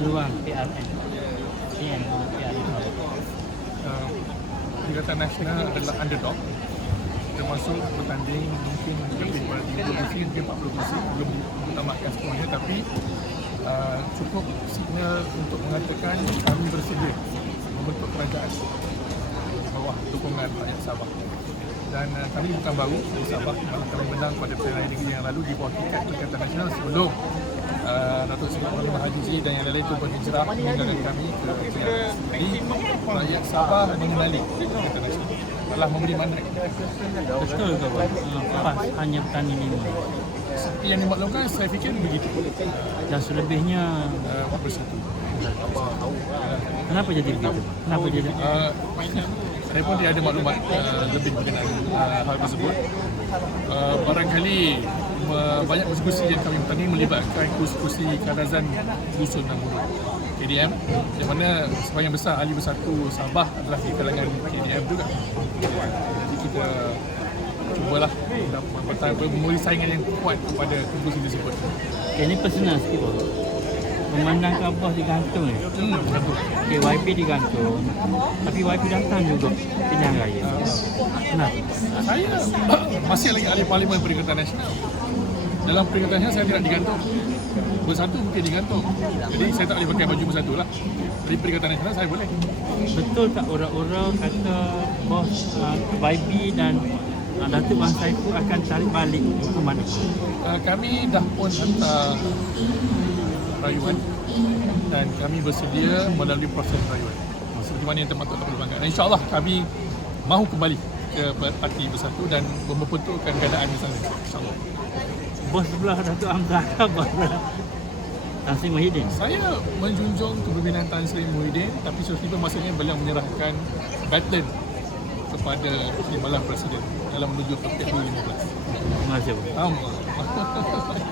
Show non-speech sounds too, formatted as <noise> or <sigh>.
peluang PRN. PN, PRN. uh, nasional adalah underdog termasuk bertanding mungkin lebih daripada 30 kursi, mungkin 40 kursi belum tamatkan semuanya tapi uh, cukup signal untuk mengatakan kami bersedia membentuk kerajaan bawah dukungan rakyat Sabah dan uh, kami bukan baru di Sabah malah kami menang pada pilihan negeri yang lalu di bawah tiket Tingkatan Nasional sebelum uh, Datuk Seri Abdul Mahathir dan yang lain itu berhijrah meninggalkan kami ke Kelantan. Jadi rakyat Sabah mengenali telah memberi mandat Betul ke Bos? Uh, PAS hanya bertani lima. seperti yang dimaklumkan saya fikir begitu Dan selebihnya, uh, bersatu kenapa jadi begitu? Kenapa jadi? uh, saya pun tidak ada maklumat uh, lebih berkenaan uh, hal tersebut. Uh, barangkali uh, banyak diskusi yang kami bertani melibatkan kursi-kursi kadazan dusun dan murid KDM di mana sebahagian besar ahli bersatu Sabah adalah di kalangan KDM juga. Jadi kita cubalah memberi saingan yang kuat kepada kursi tersebut. Okay, ini personal sikit Bos. Memandang Kaabah digantung ni. Hmm. Okay, YP digantung. Tapi YP datang juga pilihan raya. Kenapa? Saya masih lagi ahli parlimen Perikatan Nasional. Dalam Perikatan Nasional saya tidak digantung. Bersatu mungkin digantung. Jadi saya tak boleh pakai baju bersatu lah. Dari Perikatan Nasional saya boleh. Betul tak orang-orang kata bos uh, YB dan uh, Datuk Bang Saiful akan tarik balik hukuman itu? Uh, kami dah pun hantar rayuan dan kami bersedia melalui proses rayuan. Seperti mana yang terpatut dapat dibanggakan. Dan InsyaAllah kami mahu kembali ke parti bersatu dan memperbetul keadaan di sana. InsyaAllah. Bos sebelah Datuk Hamzah ke sebelah Tan Sri Muhyiddin? Saya menjunjung kepimpinan Tan Sri Muhyiddin tapi tiba masanya beliau menyerahkan baton kepada Timbalan Presiden dalam menuju PPU 15. Terima kasih. Alhamdulillah. <laughs>